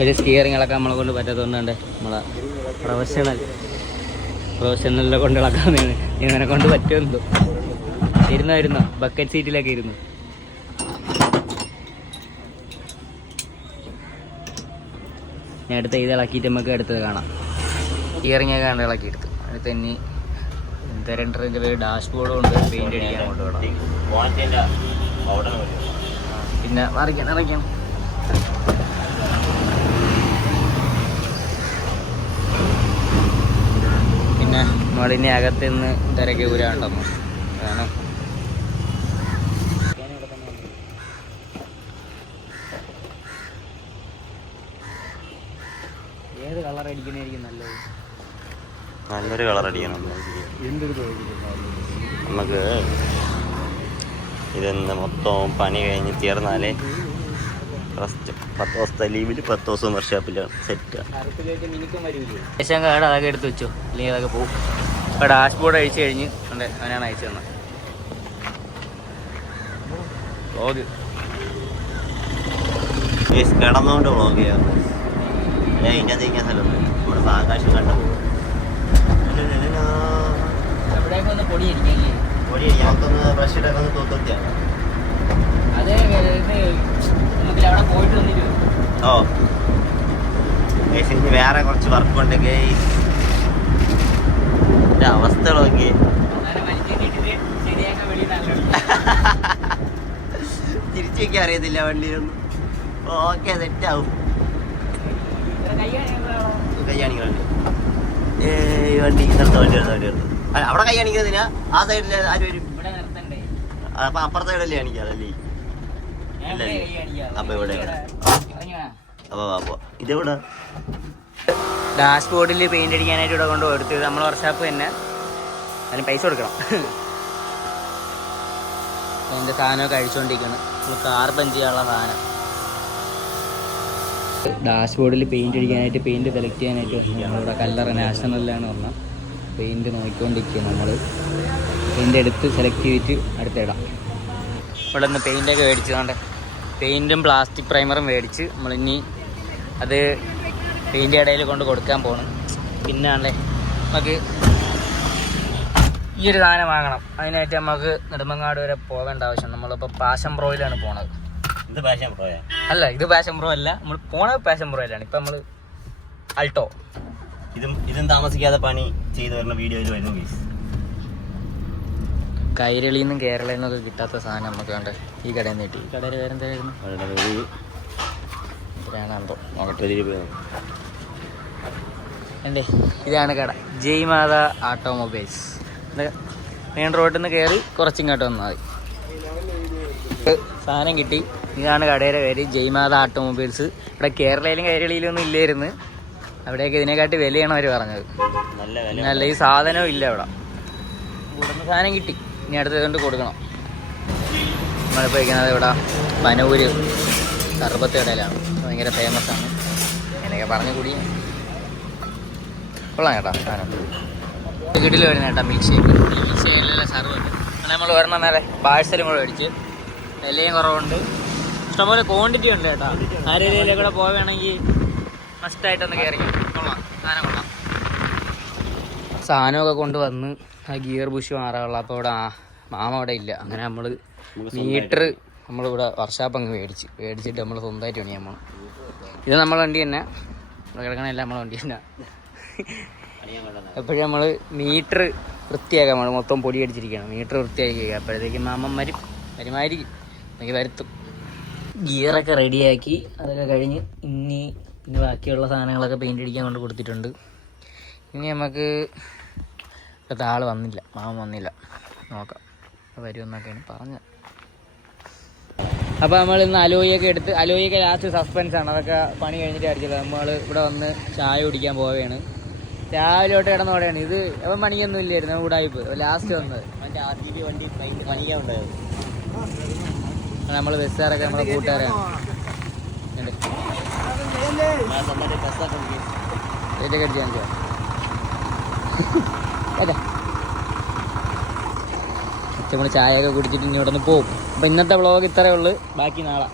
ഒരു സ്റ്റിയറിങ്ങളൊക്കെ നമ്മളെ കൊണ്ട് പറ്റാത്തതുകൊണ്ടുണ്ട് നമ്മളെ പ്രൊഫഷണലിനെ കൊണ്ട് ഇളക്കാവുന്നതാണ്. ഇങ്ങനെ കൊണ്ട് പറ്റുമെന്തോ. ഇരുന്നോ ബക്കറ്റ് സീറ്റിലൊക്കെ ഇരുന്നു. ഞാൻ അടുത്ത ഇത് ഇളക്കിയിട്ട് നമുക്ക് അടുത്തത് കാണാം. സ്റ്റിയറിങ്ങൊക്കെ കണ്ട് ഇളക്കിയെടുത്ത് അടുത്ത് ഇനി തരേണ്ടതിൻ്റെ ഡാഷ് ബോർഡ് കൊണ്ട് പെയിൻ്റ് അടിക്കാൻ കൊണ്ട് വേണം. പിന്നെ ഇറക്കണം. പിന്നെ നമ്മളിനി അകത്ത് നിന്ന് തിരക്കി ഊരാണ്ടെന്നു വേണം. ഏത് കളർ അടിക്കുന്നതായിരിക്കും നല്ലത്? നല്ലൊരു കളർ അടിക്കണം. നമുക്ക് ഇതെന്ന് മൊത്തം പണി കഴിഞ്ഞ് തീർന്നാലേ ഫസ്റ്റ് 10 ദിവസത്തെ ലീവിൽ 10 ദിവസം വർക്ക്ഷോപ്പിലാണ് സെറ്റ്. ശേഷം കാർഡ് അതൊക്കെ എടുത്ത് വെച്ചോ, അല്ലെങ്കിൽ അതൊക്കെ പോകും. ഇപ്പോൾ ഡാഷ് ബോർഡ് അഴിച്ചു കഴിഞ്ഞ് അവനാണ് അയച്ചു തന്നത്. വ്ളോഗ് കിടന്നുകൊണ്ട് വ്ളോഗ് ചെയ്യാം. ഇതിൻ്റെ അത് ഇരിക്കാൻ സ്ഥലമൊന്നും നമ്മുടെ ആകാശം കണ്ടു പൊടിയടിക്കാൻ മൊത്തം ബ്രഷ് ഇട്ടൊക്കെ ഒന്ന് തൂത്തൊത്തിയാണ്. അതെ അവിടെ പോയിട്ട് വന്നിട്ട് ഓ ഇനി വേറെ കുറച്ച് വർക്ക് ഉണ്ടെങ്കിൽ അവസ്ഥകൾ നോക്കി തിരിച്ചു വയ്ക്കാൻ അറിയത്തില്ല വണ്ടിയിലൊന്നും. ഓക്കെ സെറ്റാവും. കൈയാണികളുണ്ട് ഈ വണ്ടി നിർത്ത വണ്ടി എടുത്ത് അല്ല അവിടെ കൈ കാണിക്കുന്നതിനാ ആ സൈഡിൽ ആര് വരും? അപ്പൊ അപ്പുറത്തെ സൈഡല്ലേ കാണിക്കാതല്ലേ? അപ്പൊ ഇവിടെ അപ്പൊ ഇതെവിടെ ഡാഷ് ബോർഡിൽ പെയിന്റ് അടിക്കാനായിട്ട് ഇവിടെ കൊണ്ട് കൊടുത്ത് നമ്മൾ വർക്ക്ഷോപ്പ് തന്നെ അതിന് പൈസ കൊടുക്കണം. അതിൻ്റെ സാധനമൊക്കെ അഴിച്ചുകൊണ്ടിരിക്കുകയാണ്. നമ്മൾ കാർ പഞ്ച് ചെയ്യാനുള്ള സാധനം. ഡാഷ് ബോർഡിൽ പെയിന്റ് അടിക്കാനായിട്ട് പെയിന്റ് സെലക്ട് ചെയ്യാനായിട്ട് നമ്മളിവിടെ കല്ലറ നാഷണലിലാണ് പറഞ്ഞാൽ പെയിന്റ് നോക്കിക്കൊണ്ടിരിക്കുക. നമ്മൾ പെയിന്റ് എടുത്ത് സെലക്ട് ചെയ്തിട്ട് അടുത്തിടാം. ഇവിടെ നിന്ന് പെയിൻ്റൊക്കെ മേടിച്ചതുകൊണ്ട് പെയിൻറ്റും പ്ലാസ്റ്റിക് പ്രൈമറും മേടിച്ച് നമ്മളിനി അത് പെയിൻ്റ് കടയിൽ കൊണ്ട് കൊടുക്കാൻ പോകണം. പിന്നെ ആണല്ലേ നമുക്ക് ഈ ഒരു സാധനം വാങ്ങണം. അതിനായിട്ട് നമുക്ക് നെടുമങ്ങാട് വരെ പോകേണ്ട ആവശ്യം. നമ്മളിപ്പോൾ പാഷൻ പ്രോയിലാണ് പോണത്. അല്ല ഇത് പാഷൻ പ്രോ അല്ല, നമ്മൾ പോണത് പാഷൻ പ്രോയിലാണ്. ഇപ്പം നമ്മൾ അൾട്ടോ ഇതും താമസിക്കാതെ പണി ചെയ്ത് വരുന്ന വീഡിയോയിൽ വരുന്നു. കൈരളിയിൽ നിന്നും കേരളയിൽ നിന്നൊക്കെ കിട്ടാത്ത സാധനം നമുക്ക് വേണ്ട ഈ കടയിൽ നിന്ന് കിട്ടി. ഈ കടയിൽ വേറെ എന്തായിരുന്നു? എന്തേ ഇതാണ് കട, ജയ്മാത ഓട്ടോമൊബൈൽസ്. മെയിൻ റോഡിൽ നിന്ന് കയറി കുറച്ചിങ്ങോട്ട് വന്നാൽ മതി. സാധനം കിട്ടി. ഇതാണ് കടയുടെ പേര്, ജയ്മാത ഓട്ടോമൊബൈൽസ്. ഇവിടെ കേരളയിലും കൈരളിയിലും ഒന്നും ഇല്ലായിരുന്നു. അവിടെയൊക്കെ ഇതിനെക്കാട്ടി വിലയാണ് അവർ പറഞ്ഞത്. നല്ല ഈ സാധനവും ഇല്ല ഇവിടെ. ഇവിടുന്ന് സാധനം കിട്ടി, ഇനി അടുത്തത് കൊണ്ട് കൊടുക്കണം. നമ്മളിപ്പോൾ ഇരിക്കുന്നത് ഇവിടെ പനൂര് സർബത്ത് കടയിലാണ്. ഭയങ്കര ഫേമസ് ആണ്. അങ്ങനെയൊക്കെ പറഞ്ഞു കൂടി കൊള്ളാം കേട്ടോ സാധനം. വീട്ടിൽ വരുന്ന കേട്ടോ മിൽക്ക് ഷേക്കിലുള്ള സർബത്ത്. അങ്ങനെ നമ്മൾ ഒരെണ്ണം നേരെ പാഴ്സലും കൂടെ മേടിച്ച് വിലയും കുറവുണ്ട്, ഇഷ്ടംപോലെ ക്വാണ്ടിറ്റി ഉണ്ട് കേട്ടോ. ആ രീതിയിലേക്ക് കൂടെ പോവുകയാണെങ്കിൽ മസ്റ്റായിട്ടൊന്ന് കയറി. കൊള്ളാം സാധനം, കൊള്ളാം. സാധനമൊക്കെ കൊണ്ടുവന്ന് ആ ഗിയർ ബുഷ് മാറാനുള്ള. അപ്പോൾ ഇവിടെ മാമ അവിടെ ഇല്ല. അങ്ങനെ നമ്മൾ മീറ്റർ നമ്മളിവിടെ വർക്ക്ഷോപ്പ് അങ്ങ് മേടിച്ചിട്ട് നമ്മൾ സ്വന്തമായിട്ട് പണിയാൻ പോകണം. ഇത് നമ്മളെ വണ്ടി തന്നെ, ഇവിടെ കിടക്കണല്ല നമ്മളെ വണ്ടി തന്നെ. എപ്പോഴും നമ്മൾ മീറ്റർ വൃത്തിയാക്കാൻ വേണം. മൊത്തം പൊടി അടിച്ചിരിക്കുകയാണ്. മീറ്റർ വൃത്തിയാക്കി അപ്പോഴത്തേക്കും മാമൻ വരുമായിരിക്കും, എനിക്ക് വരുത്തും. ഗിയറൊക്കെ റെഡിയാക്കി അതൊക്കെ കഴിഞ്ഞ് പിന്നെ ബാക്കിയുള്ള സാധനങ്ങളൊക്കെ പെയിൻ്റ് അടിക്കാൻ കൊണ്ട് കൊടുത്തിട്ടുണ്ട്. ഇനി നമുക്ക് ഇപ്പോഴത്തെ ആൾ വന്നില്ല, മാമൻ വന്നില്ല, നോക്കാം വരുമെന്നൊക്കെയാണ് പറഞ്ഞത്. അപ്പോൾ നമ്മൾ ഇന്ന് അലോയൊക്കെ എടുത്ത്, അലോയൊക്കെ ലാസ്റ്റ് സസ്പെൻസാണ്, അതൊക്കെ പണി കഴിഞ്ഞിട്ട് അടിച്ചത്. നമ്മൾ ഇവിടെ വന്ന് ചായ കുടിക്കാൻ പോവുകയാണ്. രാവിലെ തൊട്ട് കിടന്നോടെയാണ്. ഇത് എവൻ പണിയൊന്നും ഇല്ലായിരുന്നു, കൂടായിപ്പ് ലാസ്റ്റ് വന്നത്. വണ്ടി പണിക്കാൻ ഉണ്ടായിരുന്നു. നമ്മൾ ബസ്സുകാരൊക്കെ നമ്മളെ കൂട്ടുകാരാണ്. ഇതൊക്കെ അടിച്ചാൽ നമ്മൾ ചായയൊക്കെ കുടിച്ചിട്ട് ഇനി ഇവിടെ നിന്ന് പോകും. അപ്പോൾ ഇന്നത്തെ വ്ളോഗ് ഇത്രയേ ഉള്ളൂ. ബാക്കി നാളെ.